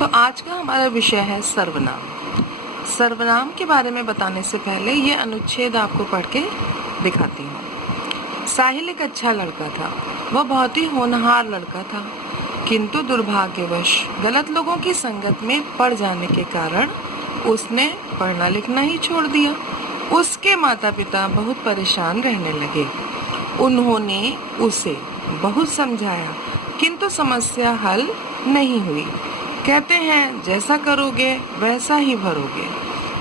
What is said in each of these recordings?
तो आज का हमारा विषय है सर्वनाम। सर्वनाम के बारे में बताने से पहले ये अनुच्छेद आपको पढ़ के दिखाती हूँ। साहिल एक अच्छा लड़का था। वह बहुत ही होनहार लड़का था, किंतु दुर्भाग्यवश गलत लोगों की संगत में पड़ जाने के कारण उसने पढ़ना लिखना ही छोड़ दिया। उसके माता पिता बहुत परेशान रहने लगे। उन्होंने उसे बहुत समझाया, किंतु समस्या हल नहीं हुई। कहते हैं जैसा करोगे वैसा ही भरोगे।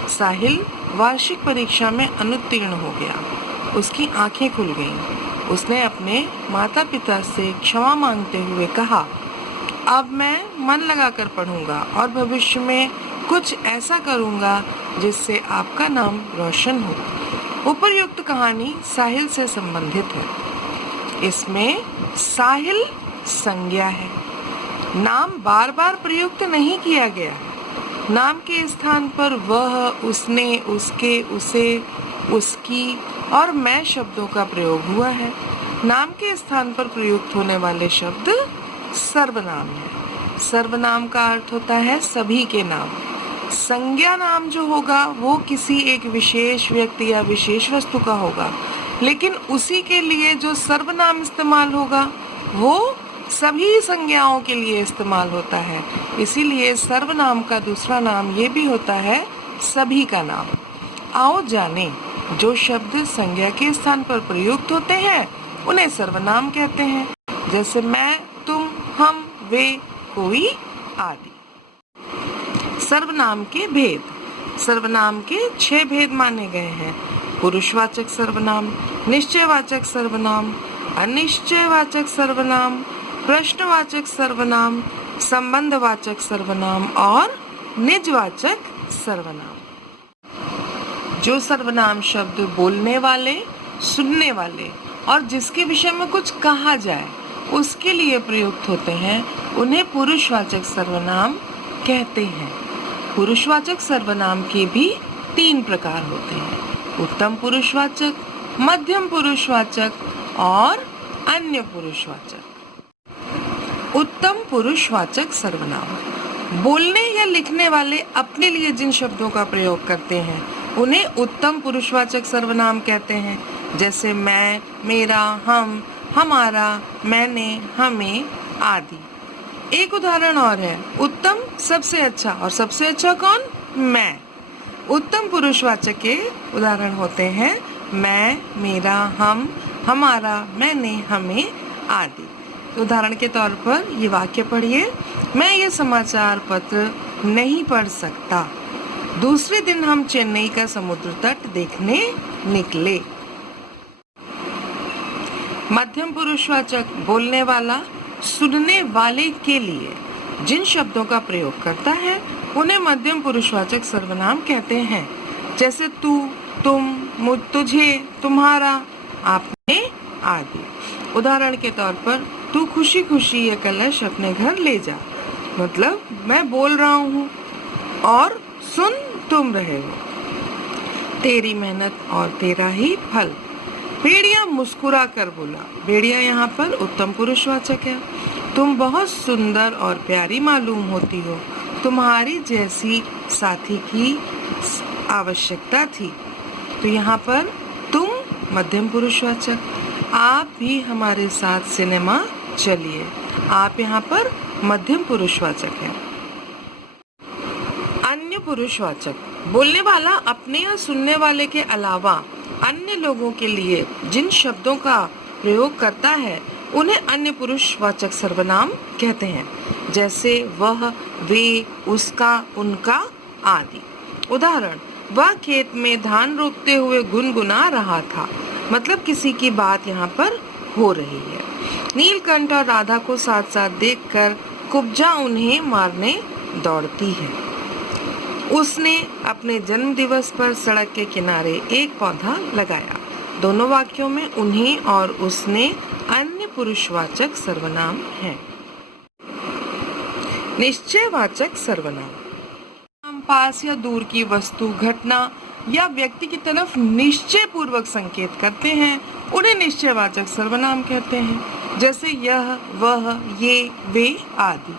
साहिल वार्षिक परीक्षा में अनुत्तीर्ण हो गया। उसकी आंखें खुल गईं। उसने अपने माता पिता से क्षमा मांगते हुए कहा, अब मैं मन लगाकर पढ़ूंगा और भविष्य में कुछ ऐसा करूंगा जिससे आपका नाम रोशन हो। उपर्युक्त कहानी साहिल से संबंधित है। इसमें साहिल संज्ञा है। नाम बार बार प्रयुक्त नहीं किया गया है। नाम के स्थान पर वह, उसने, उसके, उसे, उसकी और मैं शब्दों का प्रयोग हुआ है। नाम के स्थान पर प्रयुक्त होने वाले शब्द सर्वनाम है। सर्वनाम का अर्थ होता है सभी के नाम। संज्ञा नाम जो होगा वो किसी एक विशेष व्यक्ति या विशेष वस्तु का होगा, लेकिन उसी के लिए जो सर्वनाम इस्तेमाल होगा वो सभी संज्ञाओं के लिए इस्तेमाल होता है। इसीलिए सर्वनाम का दूसरा नाम ये भी होता है सभी का नाम। आओ जाने, जो शब्द संज्ञा के स्थान पर प्रयुक्त होते हैं उन्हें सर्वनाम कहते हैं, जैसे मैं, तुम, हम, वे, कोई आदि। सर्वनाम के भेद। सर्वनाम के 6 भेद माने गए हैं। पुरुषवाचक सर्वनाम, निश्चयवाचक सर्वनाम, अनिश्चयवाचक सर्वनाम, प्रश्नवाचक सर्वनाम, संबंधवाचक सर्वनाम और निजवाचक सर्वनाम। जो सर्वनाम शब्द बोलने वाले, सुनने वाले और जिसके विषय में कुछ कहा जाए उसके लिए प्रयुक्त होते हैं उन्हें पुरुषवाचक सर्वनाम कहते हैं। पुरुषवाचक सर्वनाम के भी 3 प्रकार होते हैं: उत्तम पुरुषवाचक, मध्यम पुरुषवाचक और अन्य पुरुषवाचक। उत्तम पुरुषवाचक सर्वनाम। बोलने या लिखने वाले अपने लिए जिन शब्दों का प्रयोग करते हैं उन्हें उत्तम पुरुषवाचक सर्वनाम कहते हैं, जैसे मैं, मेरा, हम, हमारा, मैंने, हमें आदि। एक उदाहरण और है, उत्तम सबसे अच्छा, और सबसे अच्छा कौन? मैं। उत्तम पुरुषवाचक के उदाहरण होते हैं मैं, मेरा, हम, हमारा, मैंने, हमें आदि। उदाहरण के तौर पर ये वाक्य पढ़िए, मैं ये समाचार पत्र नहीं पढ़ सकता। दूसरे दिन हम चेन्नई का समुद्र तट देखने निकले। मध्यम पुरुषवाचक। बोलने वाला सुनने वाले के लिए जिन शब्दों का प्रयोग करता है उन्हें मध्यम पुरुषवाचक सर्वनाम कहते हैं, जैसे तू, तुम, मुझ, तुझे, तुम्हारा, आपने आदि। उदाहरण के तौर पर तू खुशी खुशी ये कलश अपने घर ले जा, मतलब मैं बोल रहा हूँ और सुन तुम रहे हो। तेरी मेहनत और तेरा ही फल। भेड़िया मुस्कुरा कर बोला। भेड़िया यहाँ पर उत्तम पुरुषवाचक है। तुम बहुत सुंदर और प्यारी मालूम होती हो, तुम्हारी जैसी साथी की आवश्यकता थी। तो यहाँ पर तुम मध्यम पुरुषवाचक। आप भी हमारे साथ सिनेमा चलिए, आप यहाँ पर मध्यम पुरुषवाचक है। अन्य पुरुषवाचक। बोलने वाला अपने या सुनने वाले के अलावा अन्य लोगों के लिए जिन शब्दों का प्रयोग करता है उन्हें अन्य पुरुषवाचक सर्वनाम कहते हैं, जैसे वह, वे, उसका, उनका आदि। उदाहरण, वह खेत में धान रोपते हुए गुनगुना रहा था, मतलब किसी की बात यहाँ पर हो रही है। नीलकंठ और राधा को साथ साथ देखकर कुब्जा उन्हें मारने दौड़ती है। उसने अपने जन्म दिवस पर सड़क के किनारे एक पौधा लगाया। दोनों वाक्यों में उन्हें और उसने अन्य पुरुषवाचक सर्वनाम हैं। निश्चयवाचक सर्वनाम। पास या दूर की वस्तु, घटना या व्यक्ति की तरफ निश्चय पूर्वक संकेत करते हैं उन्हें निश्चयवाचक सर्वनाम कहते हैं, जैसे यह, वह, ये, वे आदि।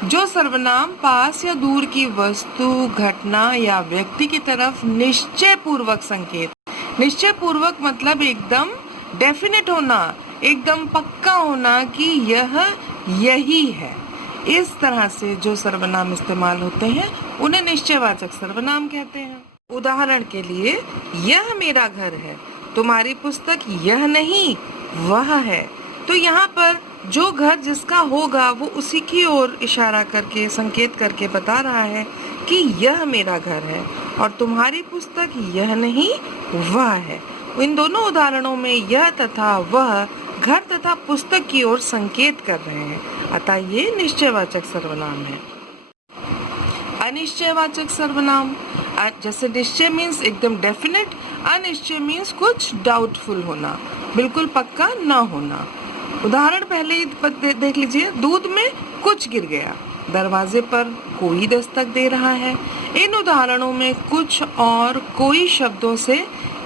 जो सर्वनाम पास या दूर की वस्तु, घटना या व्यक्ति की तरफ निश्चय पूर्वक संकेत, निश्चय पूर्वक मतलब एकदम डेफिनेट होना, एकदम पक्का होना कि यह यही है, इस तरह से जो सर्वनाम इस्तेमाल होते हैं उन्हें निश्चयवाचक सर्वनाम कहते हैं। उदाहरण के लिए, यह मेरा घर है, तुम्हारी पुस्तक यह नहीं वह है। तो यहाँ पर जो घर जिसका होगा वो उसी की ओर इशारा करके, संकेत करके बता रहा है कि यह मेरा घर है, और तुम्हारी पुस्तक यह नहीं वह है। इन दोनों उदाहरणों में यह तथा वह घर तथा पुस्तक की ओर संकेत कर रहे हैं, अतः ये निश्चयवाचक सर्वनाम है। अनिश्चयवाचक सर्वनाम, जैसे निश्चय मीन्स एकदम डेफिनेट, अनिश्चय मीन्स कुछ डाउटफुल होना, बिल्कुल पक्का न होना। उदाहरण पहले ही देख लीजिए, दूध में कुछ गिर गया, दरवाजे पर कोई दस्तक दे रहा है। इन उदाहरणों में कुछ और कोई शब्दों से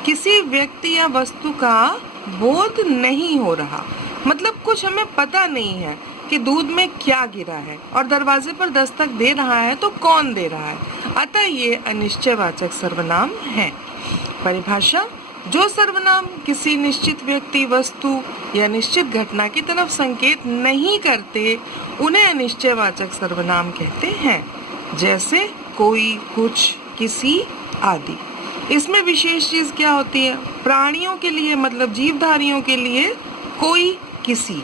किसी व्यक्ति या वस्तु का बोध नहीं हो रहा, मतलब कुछ हमें पता नहीं है कि दूध में क्या गिरा है, और दरवाजे पर दस्तक दे रहा है तो कौन दे रहा है, अतः ये अनिश्चयवाचक सर्वनाम है। परिभाषा, जो सर्वनाम किसी निश्चित व्यक्ति, वस्तु या निश्चित घटना की तरफ संकेत नहीं करते उन्हें अनिश्चयवाचक सर्वनाम कहते हैं, जैसे कोई, कुछ, किसी आदि। इसमें विशेष चीज क्या होती है? प्राणियों के लिए मतलब जीवधारियों के लिए कोई, किसी,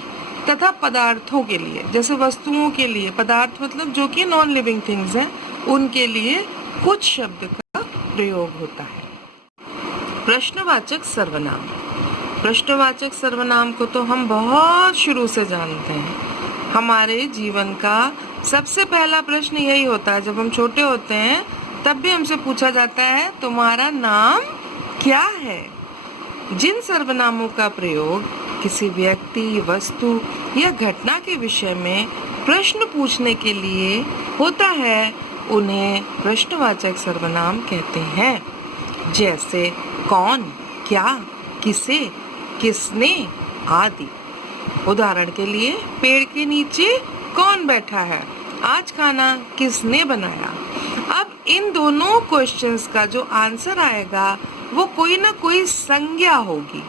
तथा पदार्थों के लिए जैसे वस्तुओं के लिए, पदार्थ मतलब जो कि नॉन लिविंग थिंग्स हैं, उनके लिए कुछ शब्द का प्रयोग होता है। प्रश्नवाचक सर्वनाम, प्रश्नवाचक सर्वनाम को तो हम बहुत शुरू से जानते हैं। हमारे जीवन का सबसे पहला प्रश्न यही होता है, जब हम छोटे होते हैं तब भी हमसे पूछा जाता है तुम्हारा नाम क्या है। जिन सर्वनामों का प्रयोग किसी व्यक्ति, वस्तु या घटना के विषय में प्रश्न पूछने के लिए होता है उन्हें प्रश्नवाचक सर्वनाम कहते हैं, जैसे कौन, क्या, किसे, किसने आदि। उदाहरण के लिए, पेड़ के नीचे कौन बैठा है, आज खाना किसने बनाया। अब इन दोनों क्वेश्चंस का जो आंसर आएगा वो कोई ना कोई संज्ञा होगी।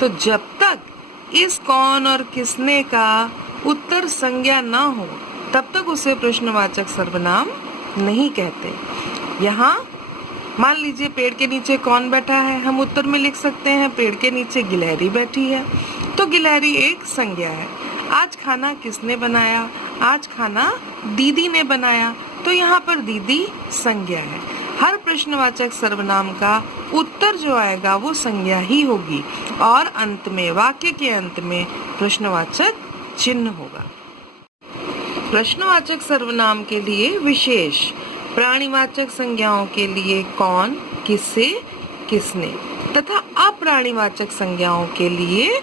तो जब तक इस कौन और किसने का उत्तर संज्ञा ना हो तब तक उसे प्रश्नवाचक सर्वनाम नहीं कहते। यहाँ मान लीजिए पेड़ के नीचे कौन बैठा है, हम उत्तर में लिख सकते हैं पेड़ के नीचे गिलहरी बैठी है, तो गिलहरी एक संज्ञा है। आज खाना किसने बनाया, आज खाना दीदी ने बनाया, तो यहाँ पर दीदी संज्ञा है। हर प्रश्नवाचक सर्वनाम का उत्तर जो आएगा वो संज्ञा ही होगी, और अंत में, वाक्य के अंत में प्रश्नवाचक चिन्ह होगा। प्रश्नवाचक सर्वनाम के लिए विशेष, प्राणीवाचक संज्ञाओं के लिए कौन, किससे, किसने, तथा अप्राणीवाचक संज्ञाओं के लिए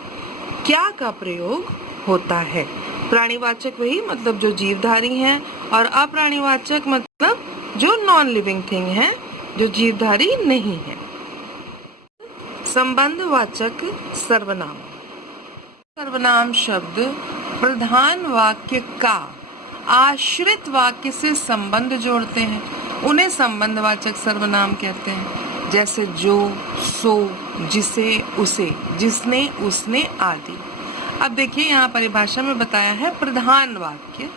क्या का प्रयोग होता है। प्राणीवाचक वही मतलब जो जीवधारी हैं, और अप्राणीवाचक मतलब जो नॉन लिविंग थिंग है, जो जीवधारी नहीं है। संबंधवाचक सर्वनाम, सर्वनाम शब्द प्रधान वाक्य का आश्रित वाक्य से संबंध जोड़ते हैं, उन्हें संबंधवाचक सर्वनाम कहते हैं, जैसे जो, सो, जिसे, उसे, जिसने, उसने आदि। अब देखिए यहाँ परिभाषा में बताया है प्रधान वाक्य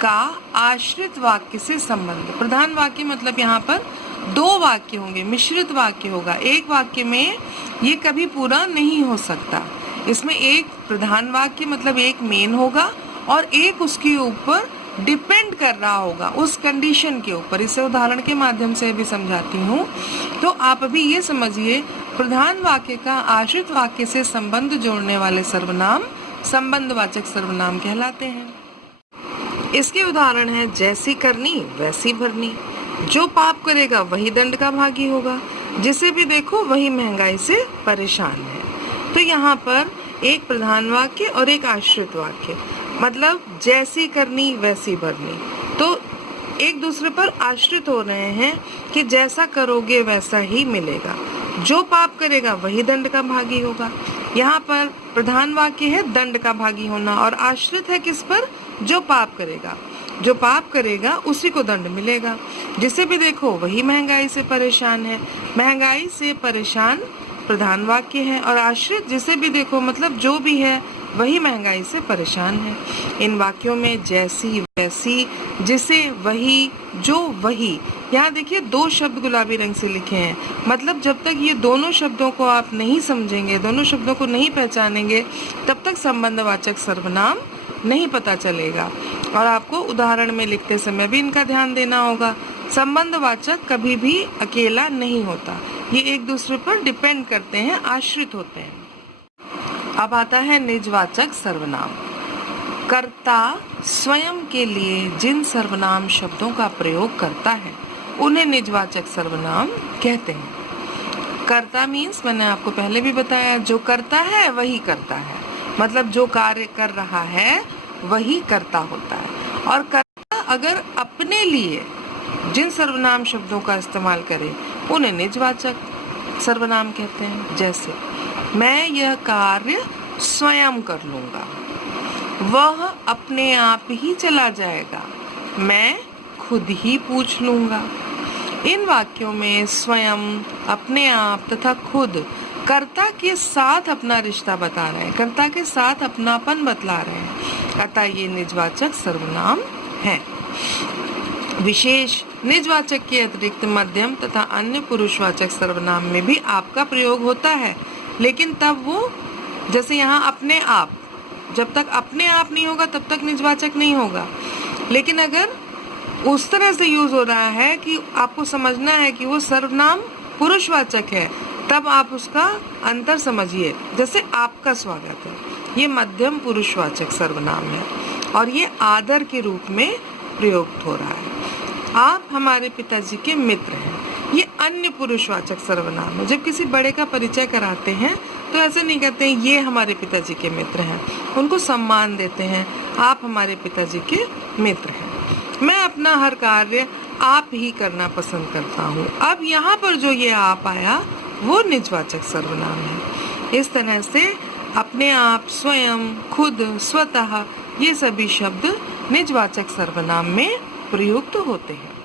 का आश्रित वाक्य से संबंध। प्रधान वाक्य मतलब यहाँ पर दो वाक्य होंगे, मिश्रित वाक्य होगा। एक वाक्य में ये कभी पूरा नहीं हो सकता, इसमें एक प्रधान वाक्य मतलब एक मेन होगा और एक उसके ऊपर डिपेंड कर रहा होगा, उस कंडीशन के ऊपर। इसे उदाहरण के माध्यम से भी समझाती हूँ। तो आप अभी ये समझिए, प्रधान वाक्य का आश्रित वाक्य से संबंध जोड़ने वाले सर्वनाम संबंधवाचक सर्वनाम कहलाते हैं। इसके उदाहरण है जैसी करनी वैसी भरनी, जो पाप करेगा वही दंड का भागी होगा, जिसे भी देखो वही महंगाई से परेशान है। तो यहाँ पर एक प्रधान वाक्य और एक आश्रित वाक्य, मतलब जैसी करनी वैसी भरनी, तो एक दूसरे पर आश्रित हो रहे हैं कि जैसा करोगे वैसा ही मिलेगा, जो पाप करेगा वही दंड का भागी होगा। यहाँ पर प्रधान वाक्य है दंड का भागी होना और आश्रित है किस पर, जो पाप करेगा। जो पाप करेगा उसी को दंड मिलेगा। जिसे भी देखो वही महंगाई से परेशान है। महंगाई से परेशान प्रधान वाक्य है, और आश्रित जिसे भी देखो मतलब जो भी है वही महंगाई से परेशान है। इन वाक्यों में जैसी, वैसी, जिसे, वही, जो, वही, यहाँ देखिए 2 शब्द गुलाबी रंग से लिखे हैं। मतलब जब तक ये दोनों शब्दों को आप नहीं समझेंगे, दोनों शब्दों को नहीं पहचानेंगे, तब तक संबंधवाचक सर्वनाम नहीं पता चलेगा। और आपको उदाहरण में लिखते समय भी इनका ध्यान देना होगा। संबंधवाचक कभी भी अकेला नहीं होता, ये एक दूसरे पर डिपेंड करते हैं, आश्रित होते हैं। अब आता है निजवाचक सर्वनाम। कर्ता स्वयं के लिए जिन सर्वनाम शब्दों का प्रयोग करता है उन्हें निजवाचक सर्वनाम कहते हैं। कर्ता मीन्स मैंने आपको पहले भी बताया, जो करता है वही करता है, मतलब जो कार्य कर रहा है वही कर्ता होता है। और कर्ता अगर अपने लिए जिन सर्वनाम शब्दों का इस्तेमाल करे उन्हें निजवाचक सर्वनाम कहते हैं। जैसे मैं यह कार्य स्वयं कर लूँगा, वह अपने आप ही चला जाएगा, मैं खुद ही पूछ लूँगा। इन वाक्यों में स्वयं, अपने आप तथा खुद कर्ता के साथ अपना रिश्ता बता रहे हैं, कर्ता के साथ अपनापन बतला रहे हैं, अतः ये निजवाचक सर्वनाम है। विशेष निजवाचक के अतिरिक्त मध्यम तथा अन्य पुरुषवाचक सर्वनाम में भी आपका प्रयोग होता है, लेकिन तब वो, जैसे यहाँ अपने आप, जब तक अपने आप नहीं होगा तब तक निजवाचक नहीं होगा। लेकिन अगर उस तरह से यूज हो रहा है कि आपको समझना है कि वो सर्वनाम पुरुषवाचक है, तब आप उसका अंतर समझिए। जैसे आपका स्वागत है, ये मध्यम पुरुषवाचक सर्वनाम है और ये आदर के रूप में प्रयुक्त हो रहा है। आप हमारे पिताजी के मित्र हैं, ये अन्य पुरुषवाचक सर्वनाम है। जब किसी बड़े का परिचय कराते हैं तो ऐसे नहीं कहते हैं ये हमारे पिताजी के मित्र हैं, उनको सम्मान देते हैं, आप हमारे पिताजी के मित्र हैं। मैं अपना हर कार्य आप ही करना पसंद करता हूँ। अब यहाँ पर जो ये आप आया वो निजवाचक सर्वनाम है। इस तरह से अपने आप, स्वयं, खुद, स्वतः, ये सभी शब्द निजवाचक सर्वनाम में प्रयुक्त होते हैं।